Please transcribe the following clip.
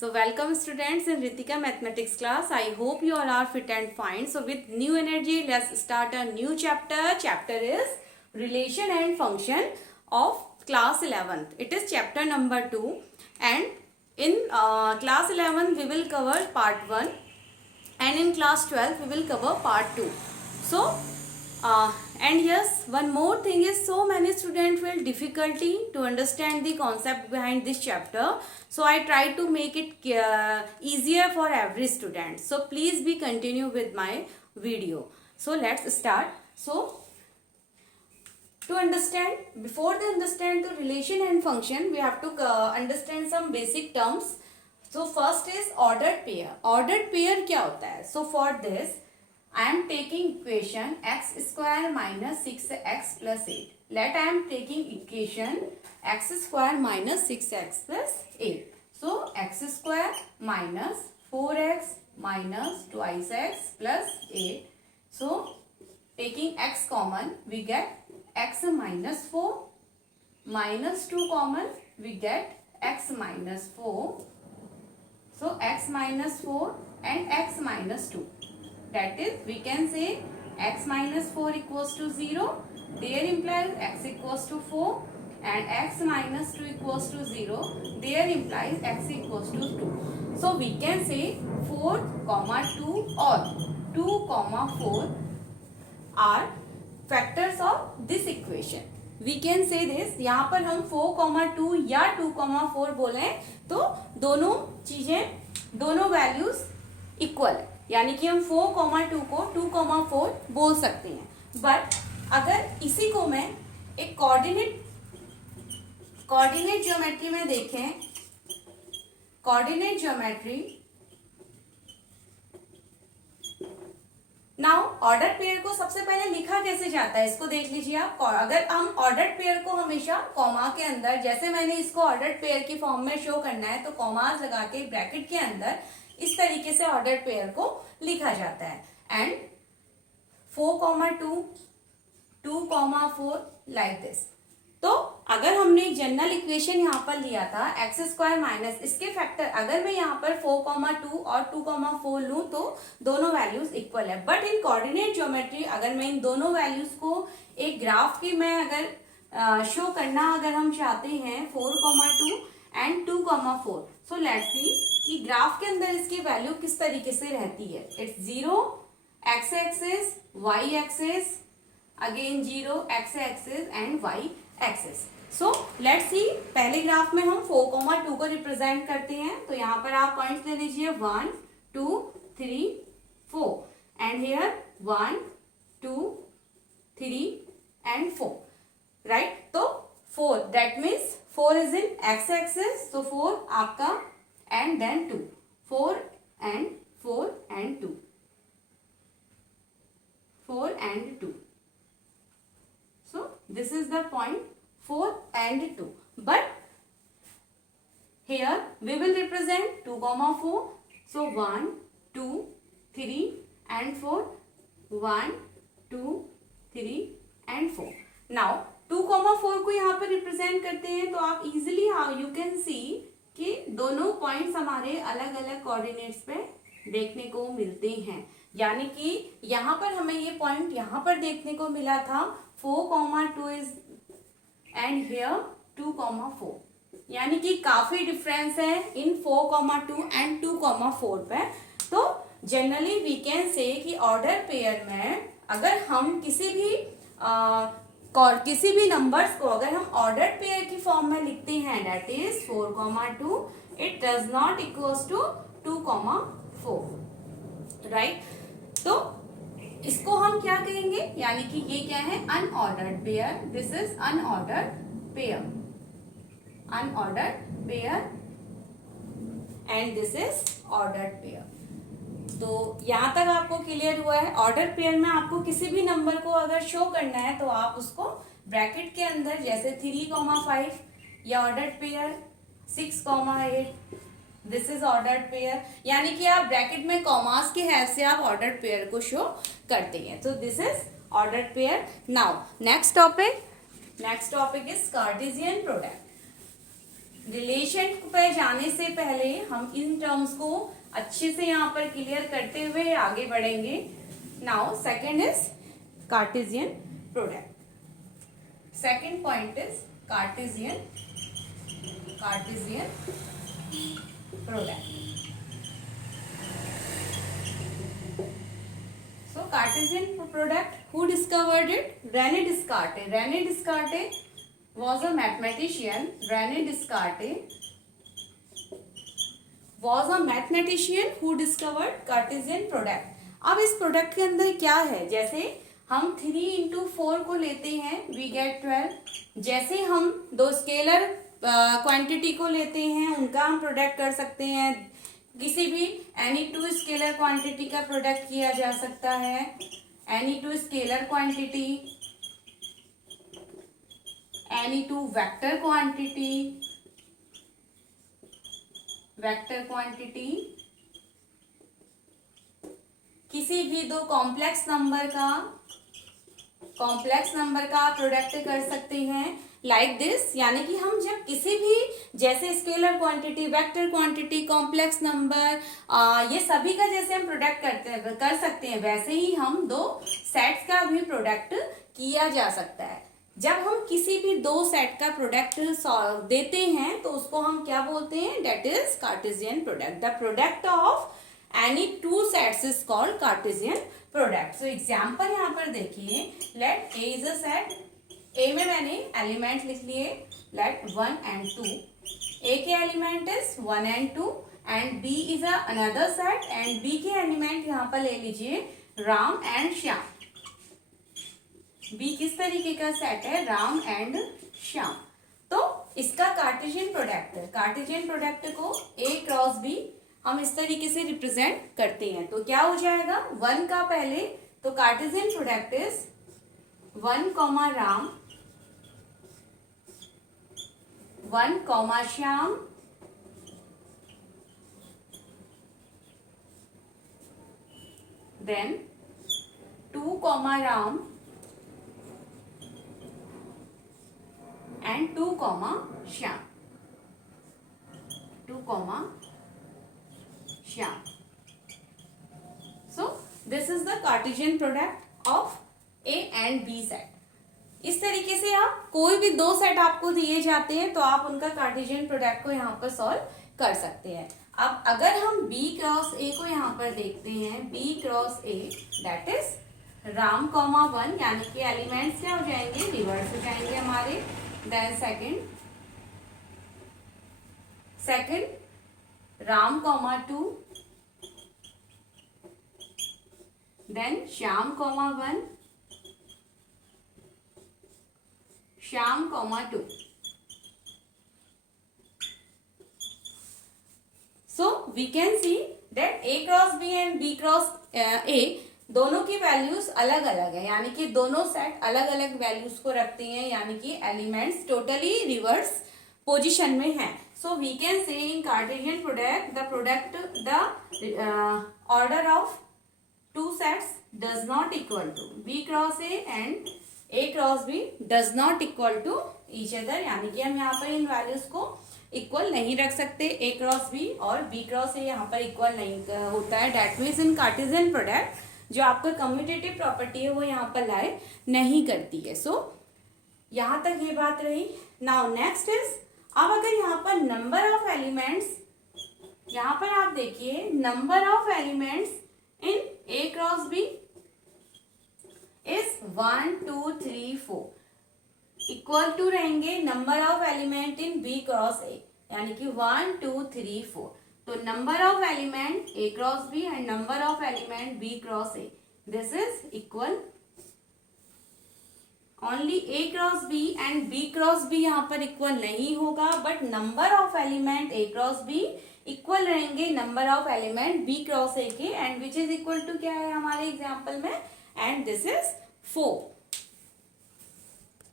So welcome students in Ritika mathematics class. I hope you all are fit and fine. So with new energy, let's start a new chapter. Chapter is relation and function of class 11th. It is chapter number 2 and in class 11 we will cover part 1 and in class 12 we will cover part 2. So and yes, one more thing is so many students will difficulty to understand the concept behind this chapter. So I try to make it easier for every student. So please be continue with my video. So let's start. So to understand, before they understand the relation and function, we have to understand some basic terms. So first is ordered pair. Ordered pair क्या होता है? So for this I am taking equation x square minus 6x plus 8. Let I am taking equation x square minus 6x plus 8. So x square minus 4x minus twice x plus 8. So taking x common we get x minus 4 minus 2 common we get x minus 4. So x minus 4 and x minus 2. That is, we can say x minus 4 equals to 0. There implies x equals to 4 and x minus 2 equals to 0. There implies x equals to 2. So we can say 4 comma 2 or 2 comma 4 are factors of this equation. We can say this. यहाँ पर हम 4 comma 2 या 2 comma 4 बोलें तो दोनों चीजें दोनों values equal है, यानी कि हम 4 कॉमा 2 को 2 कॉमा 4 बोल सकते हैं. बट अगर इसी को मैं एक कोऑर्डिनेट ज्योमेट्री में देखें, coordinate geometry, now order pair को सबसे पहले लिखा कैसे जाता है इसको देख लीजिए आप. अगर हम ऑर्डर पेयर को हमेशा कॉमा के अंदर, जैसे मैंने इसको ऑर्डर पेयर की फॉर्म में शो करना है तो कॉमास लगा के ब्रैकेट के अंदर इस तरीके से ऑर्डर पेयर को लिखा जाता है. And 4 comma 2 2 comma 4 like this. तो अगर हमने जनरल इक्वेशन यहाँ पर लिया था एक्स स्क्वायर माइनस इसके फैक्टर, अगर मैं यहाँ पर 4 कॉमा 2 और 2 कॉमा 4 लूँ तो दोनों वैल्यूज इक्वल है. बट इन कोऑर्डिनेट ज्योमेट्री अगर मैं इन दोनों वैल्यूज को एक ग्राफ की मैं अगर शो करना अगर हम चाहते हैं 4 comma 2 and 2 comma 4, so let's सी कि ग्राफ के अंदर इसकी वैल्यू किस तरीके से रहती है. It's 0 x axis, y axis, again 0 x axis and y axis. So let's see, पहले ग्राफ में हम 4 कॉमा 2 को रिप्रेजेंट करते हैं. तो यहाँ पर आप पॉइंट्स ले लीजिए 1 2 3 4 एंड हियर 1 2 3 एंड 4, राइट. तो 4 that means 4 is in x axis, तो 4 आपका and then 2, 4 and 4 and 2, 4 and 2. So this is the point 4 and 2. But here we will represent 2 comma 4. So 1 2 3 and 4, 1 2 3 and 4. Now 2 comma 4 को यहाँ पर represent करते हैं तो आप इजिली यू कैन सी कि दोनों पॉइंट्स हमारे अलग अलग कोऑर्डिनेट्स पे देखने को मिलते हैं. यानी कि यहाँ पर हमें ये पॉइंट यहाँ पर देखने को मिला था 4 comma 2 is and here 2 comma 4, यानी कि काफी डिफरेंस है इन 4 कॉमा 2 एंड 2 कॉमा 4 पे. तो जनरली वी कैन से कि ऑर्डर पेयर में अगर हम किसी भी नंबर्स को अगर हम ऑर्डर पेयर की फॉर्म में लिखते हैं that is 4 comma 2, it does not equals to 2 comma 4, right. तो इसको हम क्या कहेंगे, यानी कि ये क्या है, unordered pair. This is unordered pair, unordered pair and this is ordered pair. तो यहाँ तक आपको क्लियर हुआ है. ऑर्डर पेयर में आपको किसी भी नंबर को अगर शो करना है तो आप उसको ब्रैकेट के अंदर जैसे 3 कॉमा 5 या order pair 6 comma 8, this is order pair, यानी कि आप ब्रैकेट में कॉमास की हेल्प से आप ऑर्डर पेयर को शो करते हैं. तो this is order pair. Now next topic is Cartesian product. Relation पे जाने से पहले हम इन टर्म्स को अच्छे से यहाँ पर क्लियर करते हुए आगे बढ़ेंगे. Now second is Cartesian product. Second point is Cartesian product. So Cartesian product, who discovered it? René Descartes. René Descartes was a mathematician. René Descartes was a mathematician who discovered Cartesian product. अब इस product के अंदर क्या है, जैसे हम 3 into 4 को लेते हैं we get 12. जैसे हम दो स्केलर क्वांटिटी को लेते हैं उनका हम प्रोडक्ट कर सकते हैं. किसी भी एनी टू स्केलर क्वांटिटी का प्रोडक्ट किया जा सकता है. Any two scalar quantity, any two vector quantity, किसी भी दो कॉम्प्लेक्स नंबर का प्रोडक्ट कर सकते हैं. लाइक दिस, यानी कि हम जब किसी भी जैसे scalar quantity, vector quantity, complex number, ये सभी का जैसे हम प्रोडक्ट कर सकते हैं, वैसे ही हम दो सेट्स का भी प्रोडक्ट किया जा सकता है. जब हम किसी भी दो सेट का प्रोडक्ट देते हैं तो उसको हम क्या बोलते हैं? That is Cartesian product. The product of any two sets is called Cartesian product. So example यहाँ पर देखिए, let A is a set. A में मैंने एलिमेंट लिख लिए, लेट 1 and 2. ए के element is 1 and 2 and B is another set and B के element यहाँ पर ले लीजिए राम एंड श्याम. बी किस तरीके का सेट है? राम एंड श्याम. तो इसका कार्टेशियन प्रोडक्ट है. कार्टेशियन प्रोडक्ट को ए क्रॉस बी हम इस तरीके से रिप्रेजेंट करते हैं. तो क्या हो जाएगा? 1 का पहले, तो Cartesian product is 1, Ram, 1, Shyam, then 2, Ram and 2, Shyam. 2, Shyam. So this is the Cartesian product of A and B set. इस तरीके से आप कोई भी दो सेट आपको दिए जाते हैं तो आप उनका कार्टेशियन प्रोडक्ट को यहाँ पर सॉल्व कर सकते हैं. अब अगर हम B क्रॉस A को यहाँ पर देखते हैं, B cross A that is Ram 1, यानी कि एलिमेंट्स क्या हो जाएंगे? रिवर्स हो जाएंगे हमारे. Then second Ram 2, then Shyam 1, Shyam 2. So we can see that A cross B and B cross A दोनों की वैल्यूज अलग अलग है, यानी कि दोनों सेट अलग अलग वैल्यूज को रखते हैं, यानी कि एलिमेंट्स टोटली रिवर्स पोजीशन में हैं. So we can say in Cartesian product the order of two sets does not equal to B cross A and A cross B does not equal to each other. यानी कि हम यहाँ पर इन values को equal नहीं रख सकते. A cross B और B क्रॉस A यहाँ पर इक्वल नहीं होता है. That means in Cartesian product जो आपका कम्यूटेटिव प्रॉपर्टी है वो यहाँ पर लाई नहीं करती है. सो यहाँ तक ये बात रही. नाउ नेक्स्ट इज, अब अगर यहाँ पर नंबर ऑफ एलिमेंट्स, यहाँ पर आप देखिए number of elements in A cross B is 1, 2, 3, 4 equal to रहेंगे number of element in B cross A, यानी कि 1, 2, 3, 4. तो number of element A cross B and number of element B cross A, this is equal. Only A cross B and B cross B यहाँ पर equal नहीं होगा, but number of element A cross B equal रहेंगे number of element B cross A के, and which is equal to क्या है हमारे example में? And this is 4.